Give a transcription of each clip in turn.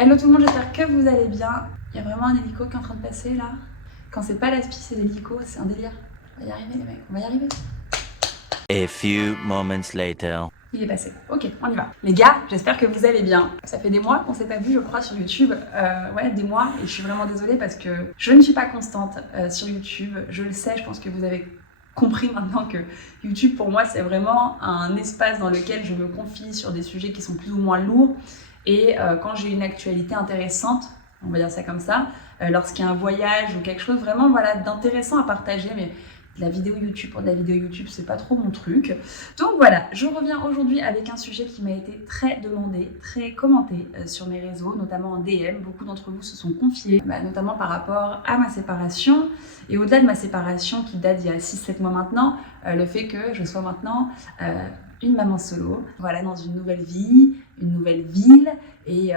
Hello tout le monde, j'espère que vous allez bien. Il y a vraiment un hélico qui est en train de passer là. Quand c'est pas l'aspi, c'est l'hélico, c'est un délire. On va y arriver les mecs, on va y arriver. A few moments later. Il est passé. Ok, on y va. Les gars, j'espère que vous allez bien. Ça fait des mois qu'on s'est pas vu, je crois, sur YouTube. Ouais, des mois. Et je suis vraiment désolée parce que je ne suis pas constante sur YouTube. Je le sais, je pense que vous avez compris maintenant que YouTube, pour moi, c'est vraiment un espace dans lequel je me confie sur des sujets qui sont plus ou moins lourds. Et quand j'ai une actualité intéressante, on va dire ça comme ça, lorsqu'il y a un voyage ou quelque chose vraiment voilà, d'intéressant à partager, mais de la vidéo YouTube pour de la vidéo YouTube, c'est pas trop mon truc. Donc voilà, je reviens aujourd'hui avec un sujet qui m'a été très demandé, très commenté sur mes réseaux, notamment en DM. Beaucoup d'entre vous se sont confiés, notamment par rapport à ma séparation. Et au-delà de ma séparation qui date d'il y a 6-7 mois maintenant, le fait que je sois maintenant une maman solo, voilà, dans une nouvelle vie, une nouvelle ville. Et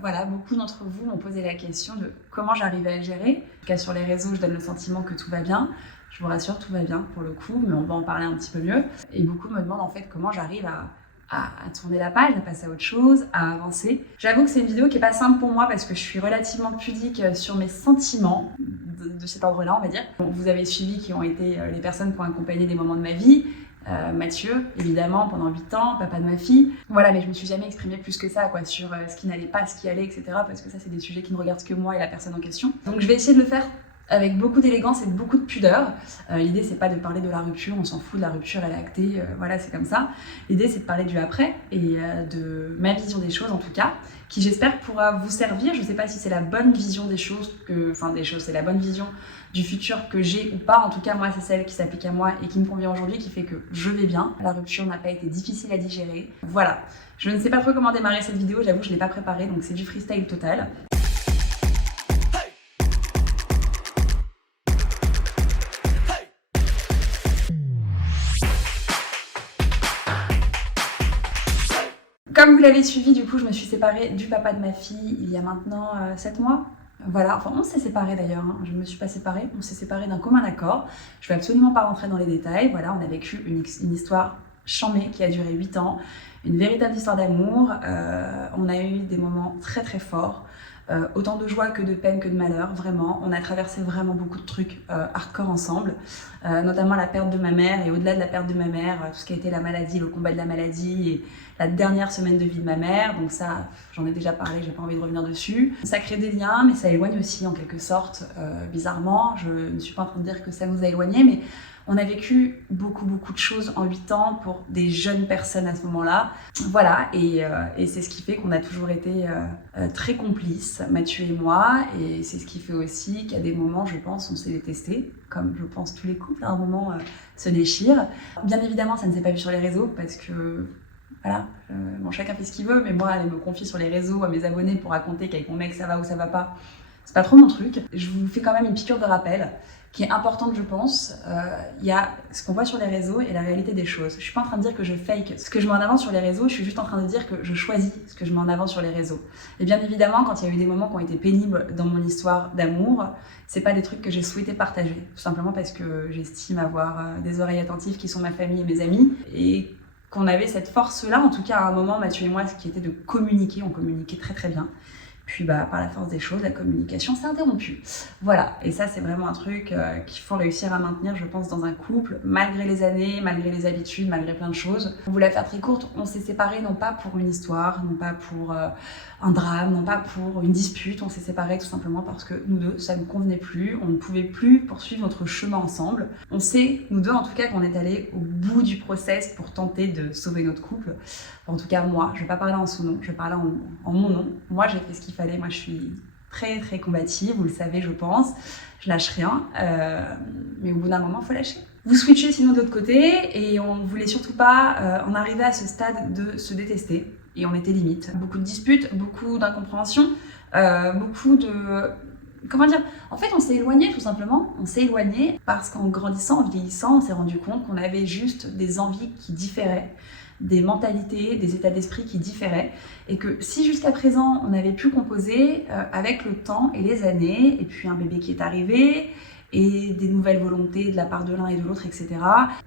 voilà, beaucoup d'entre vous m'ont posé la question de comment j'arrivais à le gérer. En tout cas, sur les réseaux, je donne le sentiment que tout va bien. Je vous rassure, tout va bien pour le coup, mais on va en parler un petit peu mieux. Et beaucoup me demandent en fait comment j'arrive à tourner la page, à passer à autre chose, à avancer. J'avoue que c'est une vidéo qui n'est pas simple pour moi parce que je suis relativement pudique sur mes sentiments de cet ordre-là, on va dire. Vous avez suivi qui ont été les personnes qui ont accompagné des moments de ma vie. Mathieu, évidemment, pendant 8 ans, papa de ma fille. Voilà, mais je me suis jamais exprimée plus que ça, quoi, sur ce qui n'allait pas, ce qui allait, etc. Parce que ça, c'est des sujets qui ne regardent que moi et la personne en question. Donc je vais essayer de le faire avec beaucoup d'élégance et beaucoup de pudeur. L'idée, c'est pas de parler de la rupture, on s'en fout de la rupture, elle est actée, voilà, c'est comme ça. L'idée, c'est de parler du après et de ma vision des choses, en tout cas, qui j'espère pourra vous servir. Je sais pas si c'est la bonne vision des choses, c'est la bonne vision du futur que j'ai ou pas. En tout cas, moi, c'est celle qui s'applique à moi et qui me convient aujourd'hui, qui fait que je vais bien. La rupture n'a pas été difficile à digérer. Voilà. Je ne sais pas trop comment démarrer cette vidéo, j'avoue, je l'ai pas préparée, donc c'est du freestyle total. Comme vous l'avez suivi, du coup, je me suis séparée du papa de ma fille il y a maintenant 7 mois. Voilà, enfin on s'est séparés d'ailleurs, hein. Je ne me suis pas séparée, on s'est séparés d'un commun accord. Je ne vais absolument pas rentrer dans les détails. Voilà, on a vécu une histoire chamée qui a duré 8 ans, une véritable histoire d'amour. On a eu des moments très très forts, autant de joie que de peine que de malheur, vraiment. On a traversé vraiment beaucoup de trucs hardcore ensemble, notamment la perte de ma mère et au-delà de la perte de ma mère, tout ce qui a été la maladie, le combat de la maladie et la dernière semaine de vie de ma mère. Donc ça, j'en ai déjà parlé, j'ai pas envie de revenir dessus. Ça crée des liens, mais ça éloigne aussi en quelque sorte, bizarrement. Je ne suis pas en train de dire que ça nous a éloignés, mais on a vécu beaucoup de choses en 8 ans pour des jeunes personnes à ce moment-là. Voilà, et c'est ce qui fait qu'on a toujours été très complices, Mathieu et moi, et c'est ce qui fait aussi qu'à des moments, je pense, on s'est détestés, comme je pense tous les couples, à un moment, se déchirent. Bien évidemment, ça ne s'est pas vu sur les réseaux, parce que voilà, bon, chacun fait ce qu'il veut, mais moi, aller me confier sur les réseaux à mes abonnés pour raconter qu'avec mon mec ça va ou ça va pas, c'est pas trop mon truc. Je vous fais quand même une piqûre de rappel qui est importante, je pense. Il y a ce qu'on voit sur les réseaux et la réalité des choses. Je suis pas en train de dire que je fake ce que je mets en avant sur les réseaux, je suis juste en train de dire que je choisis ce que je mets en avant sur les réseaux. Et bien évidemment, quand il y a eu des moments qui ont été pénibles dans mon histoire d'amour, c'est pas des trucs que j'ai souhaité partager, tout simplement parce que j'estime avoir des oreilles attentives qui sont ma famille et mes amis, et qu'on avait cette force-là, en tout cas à un moment, Mathieu et moi, ce qui était de communiquer, on communiquait très très bien. Puis par la force des choses, la communication s'est interrompue. Voilà, et ça c'est vraiment un truc qu'il faut réussir à maintenir, je pense, dans un couple, malgré les années, malgré les habitudes, malgré plein de choses. Pour vous la faire très courte, on s'est séparés non pas pour une histoire, non pas pour un drame, non pas pour une dispute, on s'est séparés tout simplement parce que nous deux, ça ne convenait plus, on ne pouvait plus poursuivre notre chemin ensemble. On sait, nous deux en tout cas, qu'on est allés au bout du process pour tenter de sauver notre couple. En tout cas, moi, je ne vais pas parler en son nom, je vais parler en mon nom. Moi, j'ai fait ce qu'il fallait. Moi, je suis très, très combative, vous le savez, je pense. Je lâche rien, mais au bout d'un moment, il faut lâcher. Vous switchez sinon de l'autre côté, et on ne voulait surtout pas en arriver à ce stade de se détester. Et on était limite. Beaucoup de disputes, beaucoup d'incompréhension, beaucoup de... Comment dire ? En fait, on s'est éloigné tout simplement. On s'est éloigné parce qu'en grandissant, en vieillissant, on s'est rendu compte qu'on avait juste des envies qui différaient, des mentalités, des états d'esprit qui différaient, et que si jusqu'à présent on avait pu composer avec le temps et les années, et puis un bébé qui est arrivé, et des nouvelles volontés de la part de l'un et de l'autre, etc.,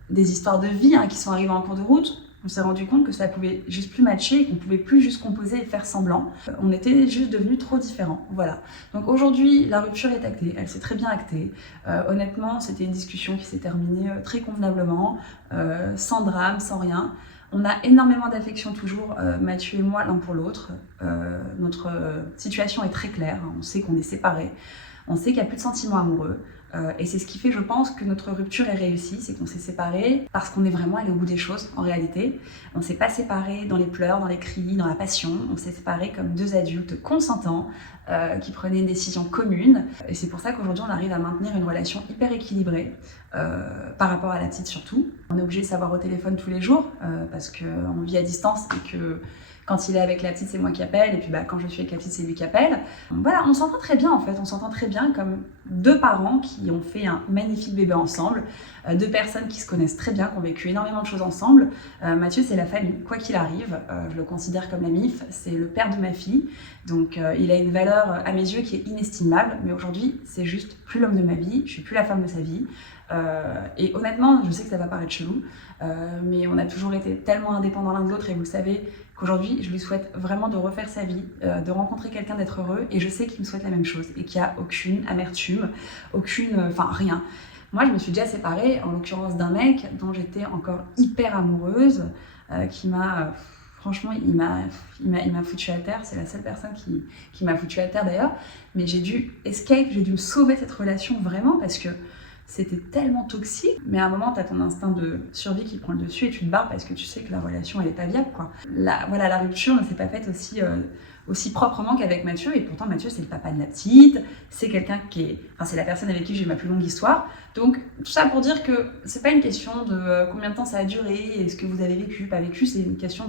des histoires de vie qui sont arrivées en cours de route, On s'est rendu compte que ça pouvait juste plus matcher et qu'on pouvait plus juste composer et faire semblant. On était juste devenus trop différents, voilà. Donc aujourd'hui, la rupture est actée, elle s'est très bien actée. Honnêtement, c'était une discussion qui s'est terminée très convenablement, sans drame, sans rien. On a énormément d'affection toujours, Mathieu et moi, l'un pour l'autre. Notre situation est très claire, hein. On sait qu'on est séparés, on sait qu'il n'y a plus de sentiments amoureux. Et c'est ce qui fait, je pense, que notre rupture est réussie, c'est qu'on s'est séparés parce qu'on est vraiment allé au bout des choses, en réalité. On ne s'est pas séparés dans les pleurs, dans les cris, dans la passion. On s'est séparés comme deux adultes consentants qui prenaient une décision commune. Et c'est pour ça qu'aujourd'hui, on arrive à maintenir une relation hyper équilibrée par rapport à la petite surtout. On est obligé de savoir au téléphone tous les jours parce qu'on vit à distance et que quand il est avec la petite, c'est moi qui appelle, et puis quand je suis avec la petite, c'est lui qui appelle. Voilà, on s'entend très bien en fait, on s'entend très bien comme deux parents qui ont fait un magnifique bébé ensemble, deux personnes qui se connaissent très bien, qui ont vécu énormément de choses ensemble. Mathieu, c'est la famille, quoi qu'il arrive, je le considère comme la MIF, c'est le père de ma fille, donc il a une valeur à mes yeux qui est inestimable, mais aujourd'hui, c'est juste plus l'homme de ma vie, je suis plus la femme de sa vie. Et honnêtement, je sais que ça va paraître chelou, mais on a toujours été tellement indépendants l'un de l'autre et vous le savez qu'aujourd'hui, je lui souhaite vraiment de refaire sa vie, de rencontrer quelqu'un, d'être heureux et je sais qu'il me souhaite la même chose et qu'il n'y a aucune amertume, rien. Moi, je me suis déjà séparée, en l'occurrence d'un mec dont j'étais encore hyper amoureuse, qui m'a... Franchement, il m'a foutu à terre, c'est la seule personne qui m'a foutu à terre d'ailleurs, mais j'ai dû escape, j'ai dû sauver cette relation vraiment parce que c'était tellement toxique, mais à un moment, tu as ton instinct de survie qui prend le dessus et tu te barres parce que tu sais que la relation, elle est pas viable, quoi. La rupture ne s'est pas faite aussi proprement qu'avec Mathieu, et pourtant Mathieu, c'est le papa de la petite, c'est quelqu'un c'est la personne avec qui j'ai eu ma plus longue histoire. Donc, tout ça pour dire que c'est pas une question de combien de temps ça a duré, est-ce que vous avez vécu, pas vécu, c'est une question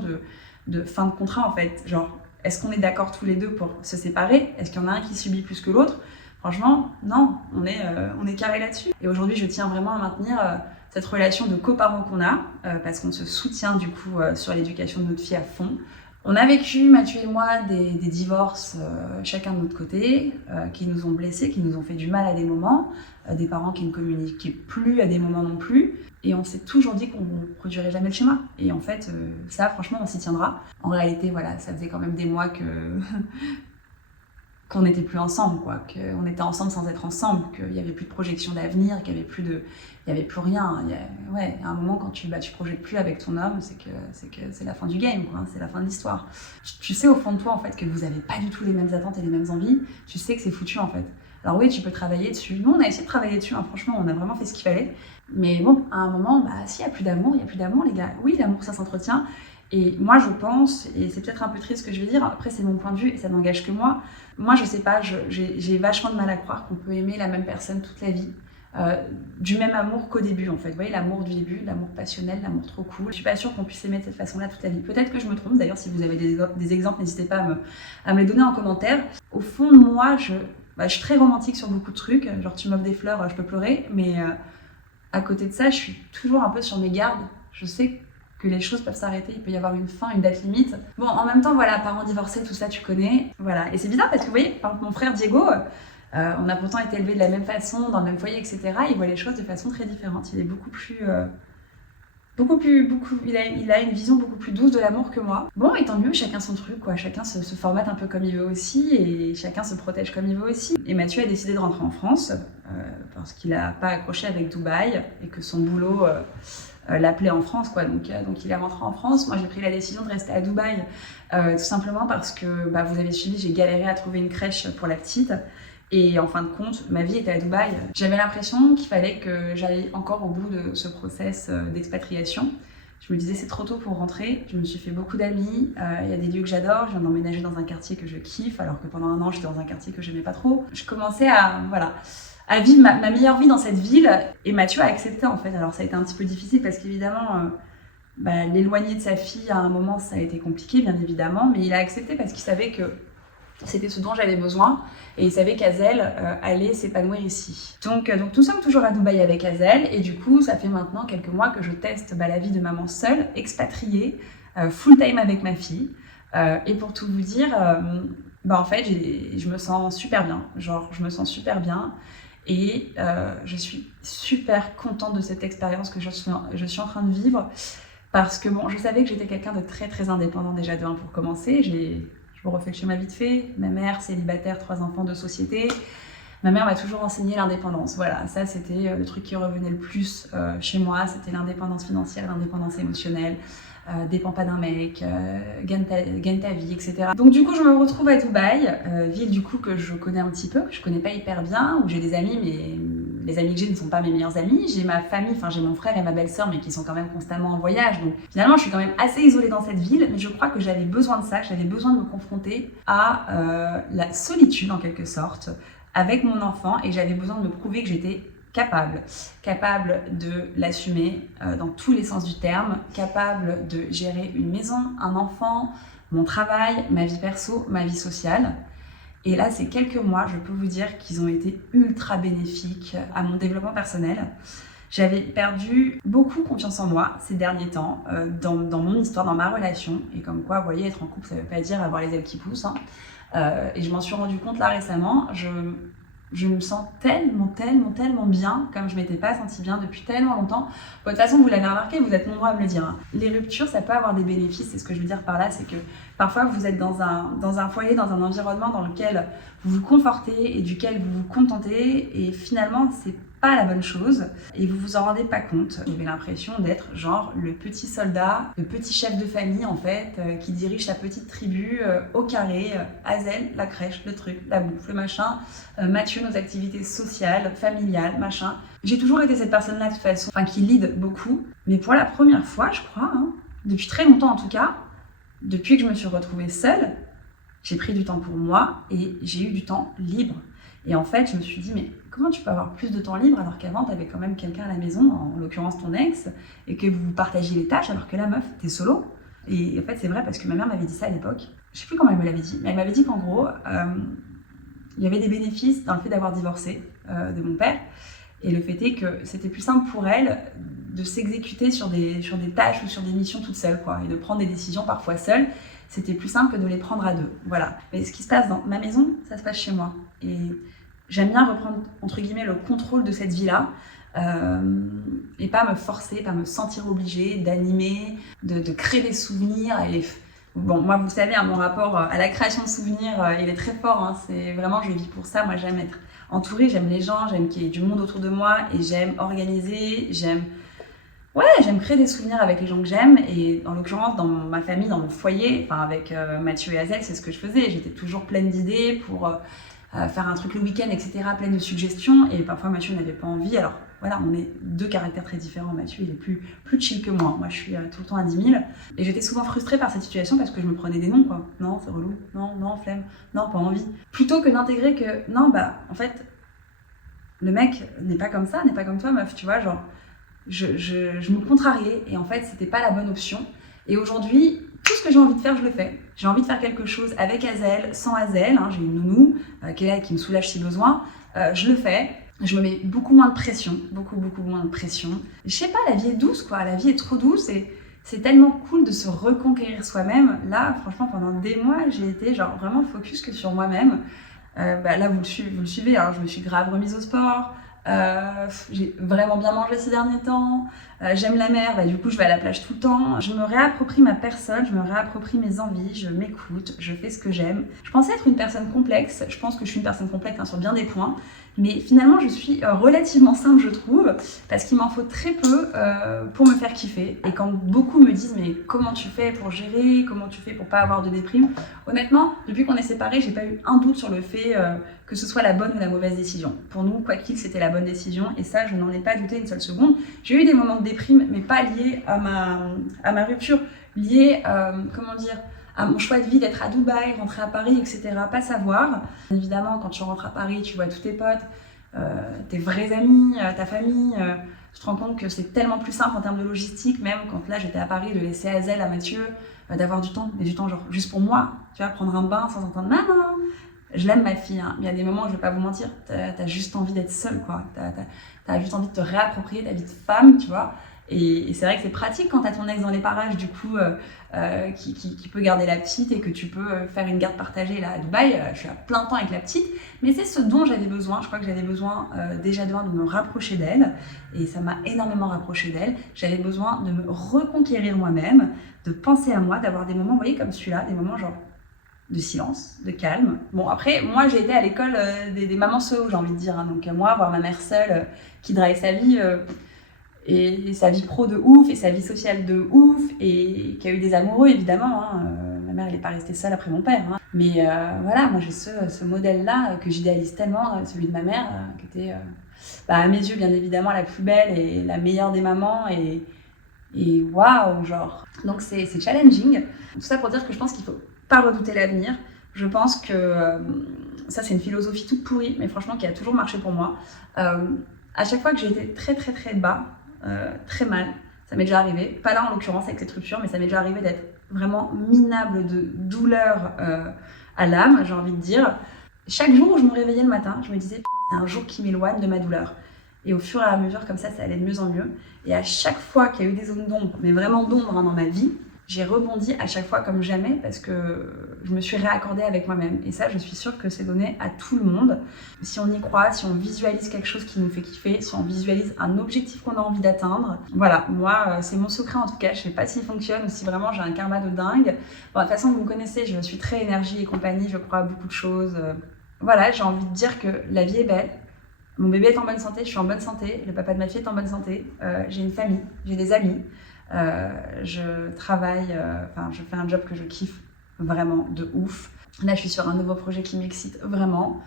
de fin de contrat, en fait. Genre, est-ce qu'on est d'accord tous les deux pour se séparer? Est-ce qu'il y en a un qui subit plus que l'autre? Franchement, non, on est carré là-dessus. Et aujourd'hui, je tiens vraiment à maintenir cette relation de coparents qu'on a, parce qu'on se soutient du coup sur l'éducation de notre fille à fond. On a vécu, Mathieu et moi, des divorces chacun de notre côté, qui nous ont blessés, qui nous ont fait du mal à des moments, des parents qui ne communiquaient plus à des moments non plus. Et on s'est toujours dit qu'on ne produirait jamais le schéma. Et en fait, ça, franchement, on s'y tiendra. En réalité, voilà, ça faisait quand même des mois qu'on n'était plus ensemble, quoi, qu'on était ensemble sans être ensemble, qu'il n'y avait plus de projection d'avenir, qu'il n'y avait plus rien. À un moment, quand tu projettes plus avec ton homme, c'est que c'est la fin du game, quoi, c'est la fin de l'histoire. Tu sais au fond de toi, en fait, que vous n'avez pas du tout les mêmes attentes et les mêmes envies, tu sais que c'est foutu, en fait. Alors oui, tu peux travailler dessus. Nous, on a essayé de travailler dessus, hein, franchement, on a vraiment fait ce qu'il fallait. Mais bon, à un moment, s'il n'y a plus d'amour, les gars. Oui, l'amour, ça s'entretient. Et moi, je pense, et c'est peut-être un peu triste ce que je vais dire, après c'est mon point de vue et ça n'engage que moi. Moi, je sais pas, j'ai vachement de mal à croire qu'on peut aimer la même personne toute la vie. Du même amour qu'au début, en fait. Vous voyez, l'amour du début, l'amour passionnel, l'amour trop cool. Je suis pas sûre qu'on puisse aimer de cette façon-là toute la vie. Peut-être que je me trompe. D'ailleurs, si vous avez des exemples, n'hésitez pas à me les donner en commentaire. Au fond de moi, je suis très romantique sur beaucoup de trucs. Genre, tu m'offres des fleurs, je peux pleurer. Mais à côté de ça, je suis toujours un peu sur mes gardes. Je sais que les choses peuvent s'arrêter, il peut y avoir une fin, une date limite. Bon, en même temps, voilà, parents divorcés, tout ça, tu connais. Voilà. Et c'est bizarre parce que, vous voyez, par exemple, mon frère Diego, on a pourtant été élevés de la même façon, dans le même foyer, etc. Il voit les choses de façon très différente. Il est il a une vision beaucoup plus douce de l'amour que moi. Bon, et tant mieux, chacun son truc, quoi. Chacun se formate un peu comme il veut aussi, et chacun se protège comme il veut aussi. Et Mathieu a décidé de rentrer en France, parce qu'il n'a pas accroché avec Dubaï, et que son boulot l'appelait en France, quoi. Donc il est rentré en France. Moi, j'ai pris la décision de rester à Dubaï, tout simplement parce que, vous avez suivi, j'ai galéré à trouver une crèche pour la petite. Et en fin de compte, ma vie était à Dubaï. J'avais l'impression qu'il fallait que j'aille encore au bout de ce process d'expatriation. Je me disais, c'est trop tôt pour rentrer. Je me suis fait beaucoup d'amis. Il y a des lieux que j'adore. Je viens d'emménager dans un quartier que je kiffe, alors que pendant un an, j'étais dans un quartier que j'aimais pas trop. Je commençais à vivre ma meilleure vie dans cette ville. Et Mathieu a accepté, en fait. Alors, ça a été un petit peu difficile parce qu'évidemment, l'éloigner de sa fille, à un moment, ça a été compliqué, bien évidemment. Mais il a accepté parce qu'il savait que c'était ce dont j'avais besoin et il savait qu'Azel allait s'épanouir ici. Donc nous sommes toujours à Dubaï avec Azel et du coup ça fait maintenant quelques mois que je teste la vie de maman seule, expatriée, full time avec ma fille. Et pour tout vous dire, en fait je me sens super bien, et je suis super contente de cette expérience que je suis en train de vivre. Parce que bon, je savais que j'étais quelqu'un de très très indépendant déjà de 1 pour commencer. Je vous refais le schéma vite fait. Ma mère, célibataire, 3 enfants de société. Ma mère m'a toujours enseigné l'indépendance. Voilà, ça c'était le truc qui revenait le plus chez moi. C'était l'indépendance financière, l'indépendance émotionnelle. Dépends pas d'un mec, gagne ta vie, etc. Donc du coup, je me retrouve à Dubaï, ville du coup que je connais un petit peu, que je connais pas hyper bien, où j'ai des amis, mais les amis que j'ai ne sont pas mes meilleurs amis. J'ai ma famille, enfin j'ai mon frère et ma belle-sœur, mais qui sont quand même constamment en voyage. Donc finalement, je suis quand même assez isolée dans cette ville, mais je crois que j'avais besoin de ça, que j'avais besoin de me confronter à la solitude en quelque sorte, avec mon enfant, et j'avais besoin de me prouver que j'étais capable de l'assumer dans tous les sens du terme, capable de gérer une maison, un enfant, mon travail, ma vie perso, ma vie sociale. Et là, ces quelques mois, je peux vous dire qu'ils ont été ultra bénéfiques à mon développement personnel. J'avais perdu beaucoup confiance en moi ces derniers temps, dans mon histoire, dans ma relation. Et comme quoi, vous voyez, être en couple, ça ne veut pas dire avoir les ailes qui poussent. Et je m'en suis rendu compte là récemment. Je me sens tellement bien, comme je ne m'étais pas sentie bien depuis tellement longtemps. De toute façon, vous l'avez remarqué, vous êtes nombreux à me le dire. Les ruptures, ça peut avoir des bénéfices, et ce que je veux dire par là, c'est que parfois vous êtes dans un foyer, dans un environnement dans lequel vous vous confortez et duquel vous vous contentez, et finalement, c'est pas la bonne chose, et vous vous en rendez pas compte. J'avais l'impression d'être genre le petit soldat, le petit chef de famille en fait, qui dirige sa petite tribu au carré, Hazel, la crèche, le truc, la bouffe, le machin, Mathieu, nos activités sociales, familiales, machin. J'ai toujours été cette personne-là de toute façon, enfin qui lead beaucoup, mais pour la première fois, je crois, depuis très longtemps en tout cas, depuis que je me suis retrouvée seule, j'ai pris du temps pour moi et j'ai eu du temps libre. Et en fait, je me suis dit, mais comment tu peux avoir plus de temps libre alors qu'avant, tu avais quand même quelqu'un à la maison, en l'occurrence ton ex, et que vous partagiez les tâches alors que la meuf, t'es solo. Et en fait, c'est vrai parce que ma mère m'avait dit ça à l'époque. Je sais plus comment elle me l'avait dit, mais elle m'avait dit qu'en gros, il y avait des bénéfices dans le fait d'avoir divorcé de mon père. Et le fait est que c'était plus simple pour elle de s'exécuter sur des tâches ou sur des missions toute seule, quoi, et de prendre des décisions parfois seule. C'était plus simple que de les prendre à deux. Voilà. Mais ce qui se passe dans ma maison, ça se passe chez moi. Et j'aime bien reprendre, entre guillemets, le contrôle de cette vie-là. Et pas me forcer, pas me sentir obligée d'animer, de créer des souvenirs. Et bon, moi, vous savez, mon rapport à la création de souvenirs, il est très fort. C'est vraiment, je vis pour ça. Moi, j'aime être entourée, j'aime les gens, j'aime qu'il y ait du monde autour de moi, et j'aime organiser, j'aime créer des souvenirs avec les gens que j'aime. Et en l'occurrence, dans ma famille, dans mon foyer, enfin avec Mathieu et Hazel, c'est ce que je faisais. J'étais toujours pleine d'idées pour faire un truc le week-end, etc., pleine de suggestions. Et parfois, Mathieu n'avait pas envie. Alors voilà, on est 2 caractères très différents. Mathieu, il est plus chill que moi. Moi, je suis tout le temps à 10 000. Et j'étais souvent frustrée par cette situation parce que je me prenais des noms, quoi. Non, c'est relou. Non, flemme. Non, pas envie. Plutôt que d'intégrer que, non, bah, en fait, le mec n'est pas comme ça, n'est pas comme toi, meuf, tu vois, genre, je me contrariais, et en fait, c'était pas la bonne option. Et aujourd'hui, tout ce que j'ai envie de faire, je le fais. J'ai envie de faire quelque chose avec Hazel, sans Hazel, j'ai une nounou qui est là, qui me soulage si besoin, je le fais. Je me mets beaucoup moins de pression, beaucoup moins de pression. Je sais pas, la vie est douce, quoi, la vie est trop douce, et c'est tellement cool de se reconquérir soi-même. Là, franchement, pendant des mois, j'ai été genre vraiment focus que sur moi-même. Là, vous le suivez, je me suis grave remise au sport. J'ai vraiment bien mangé ces derniers temps, j'aime la mer, du coup je vais à la plage tout le temps, je me réapproprie ma personne, je me réapproprie mes envies, je m'écoute, je fais ce que j'aime. Je pensais être une personne complexe, je pense que je suis une personne complexe sur bien des points, mais finalement je suis relativement simple, je trouve, parce qu'il m'en faut très peu pour me faire kiffer. Et quand beaucoup me disent mais comment tu fais pour gérer, comment tu fais pour pas avoir de déprime, honnêtement, depuis qu'on est séparés, j'ai pas eu un doute sur le fait que ce soit la bonne ou la mauvaise décision. Pour nous, quoi qu'il, c'était la bonne décision, et ça, je n'en ai pas douté une seule seconde. J'ai eu des moments de déprime, mais pas liés à ma rupture, liés, à mon choix de vie d'être à Dubaï, rentrer à Paris, etc. Pas savoir. Évidemment, quand tu rentres à Paris, tu vois tous tes potes, tes vrais amis, ta famille. Tu te rends compte que c'est tellement plus simple en termes de logistique, même quand là j'étais à Paris, de laisser Hazel à Mathieu, d'avoir du temps, mais du temps genre juste pour moi, tu vois, prendre un bain sans entendre maman. Je l'aime ma fille, mais il y a des moments où je vais pas vous mentir, t'as juste envie d'être seule, quoi. T'as juste envie de te réapproprier ta vie de femme, tu vois. Et c'est vrai que c'est pratique quand t'as ton ex dans les parages, du coup, qui peut garder la petite et que tu peux faire une garde partagée là à Dubaï. Je suis à plein temps avec la petite, mais c'est ce dont j'avais besoin. Je crois que j'avais besoin déjà de me rapprocher d'elle, et ça m'a énormément rapproché d'elle. J'avais besoin de me reconquérir moi-même, de penser à moi, d'avoir des moments, vous voyez, comme celui-là, des moments genre de silence, de calme. Bon, après, moi, j'ai été à l'école des mamans solo, j'ai envie de dire. Hein. Donc, moi, voir ma mère seule qui drive sa vie, et sa vie pro de ouf, et sa vie sociale de ouf, et qui a eu des amoureux, évidemment. Hein. Ma mère, elle n'est pas restée seule après mon père. Hein. Mais voilà, moi, j'ai ce modèle-là que j'idéalise tellement, celui de ma mère, qui était, à mes yeux, bien évidemment, la plus belle et la meilleure des mamans. Et waouh, genre. Donc, c'est challenging. Tout ça pour dire que je pense qu'il faut pas redouter l'avenir. Je pense que ça, c'est une philosophie toute pourrie, mais franchement qui a toujours marché pour moi. À chaque fois que j'ai été très très très bas, très mal, ça m'est déjà arrivé, pas là en l'occurrence avec cette rupture, mais ça m'est déjà arrivé d'être vraiment minable de douleur à l'âme, j'ai envie de dire. Chaque jour où je me réveillais le matin, je me disais c'est un jour qui m'éloigne de ma douleur. Et au fur et à mesure, comme ça allait de mieux en mieux. Et à chaque fois qu'il y a eu des zones d'ombre, mais vraiment d'ombre dans ma vie, j'ai rebondi à chaque fois comme jamais parce que je me suis réaccordée avec moi-même. Et ça, je suis sûre que c'est donné à tout le monde. Si on y croit, si on visualise quelque chose qui nous fait kiffer, si on visualise un objectif qu'on a envie d'atteindre. Voilà, moi, c'est mon secret en tout cas. Je sais pas s'il fonctionne ou si vraiment j'ai un karma de dingue. Bon, de toute façon, vous me connaissez, je suis très énergie et compagnie, je crois à beaucoup de choses. Voilà, j'ai envie de dire que la vie est belle. Mon bébé est en bonne santé, je suis en bonne santé, le papa de ma fille est en bonne santé, j'ai une famille, j'ai des amis, je travaille, je fais un job que je kiffe vraiment de ouf. Là, je suis sur un nouveau projet qui m'excite vraiment.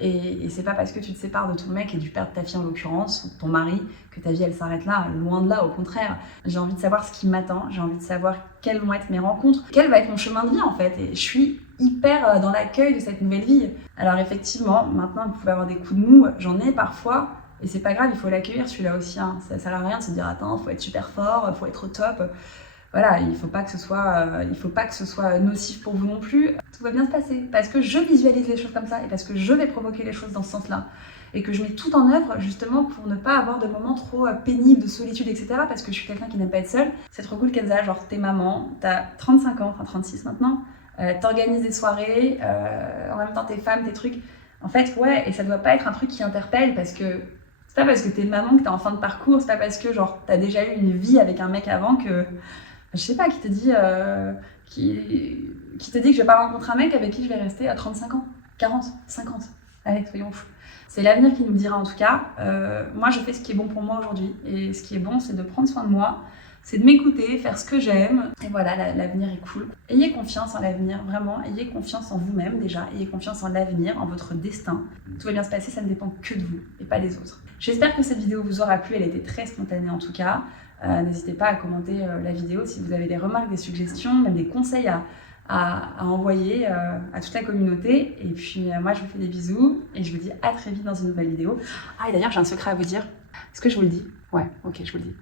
Et c'est pas parce que tu te sépares de ton mec et du père de ta fille en l'occurrence, ou de ton mari, que ta vie elle s'arrête là, loin de là, au contraire. J'ai envie de savoir ce qui m'attend, j'ai envie de savoir quelles vont être mes rencontres, quel va être mon chemin de vie en fait. Et je suis hyper dans l'accueil de cette nouvelle vie. Alors effectivement, maintenant vous pouvez avoir des coups de mou, j'en ai parfois, et c'est pas grave, il faut l'accueillir celui-là aussi. Hein. Ça sert à rien de se dire attends, faut être super fort, faut être au top. Voilà, il faut pas que ce soit nocif pour vous non plus. Tout va bien se passer parce que je visualise les choses comme ça et parce que je vais provoquer les choses dans ce sens-là et que je mets tout en œuvre justement pour ne pas avoir de moments trop pénibles de solitude, etc. Parce que je suis quelqu'un qui n'aime pas être seule. C'est trop cool, Kenza, genre t'es maman, t'as 35 ans, enfin 36 maintenant, t'organises des soirées, en même temps t'es femme, tes trucs. En fait, ouais, et ça doit pas être un truc qui interpelle parce que c'est pas parce que t'es maman que t'es en fin de parcours, c'est pas parce que genre t'as déjà eu une vie avec un mec avant que je sais pas, qui te dit que je vais pas rencontrer un mec avec qui je vais rester à 35 ans, 40, 50. Allez, soyons fous. C'est l'avenir qui nous le dira en tout cas. Moi, je fais ce qui est bon pour moi aujourd'hui. Et ce qui est bon, c'est de prendre soin de moi, c'est de m'écouter, faire ce que j'aime. Et voilà, l'avenir est cool. Ayez confiance en l'avenir, vraiment. Ayez confiance en vous-même déjà. Ayez confiance en l'avenir, en votre destin. Tout va bien se passer, ça ne dépend que de vous et pas des autres. J'espère que cette vidéo vous aura plu. Elle était très spontanée en tout cas. N'hésitez pas à commenter la vidéo si vous avez des remarques, des suggestions, même des conseils à envoyer à toute la communauté. Et puis moi je vous fais des bisous et je vous dis à très vite dans une nouvelle vidéo. Ah et d'ailleurs j'ai un secret à vous dire. Est-ce que je vous le dis? Ouais, ok, je vous le dis.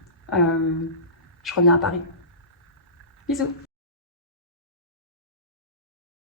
Je reviens à Paris. Bisous.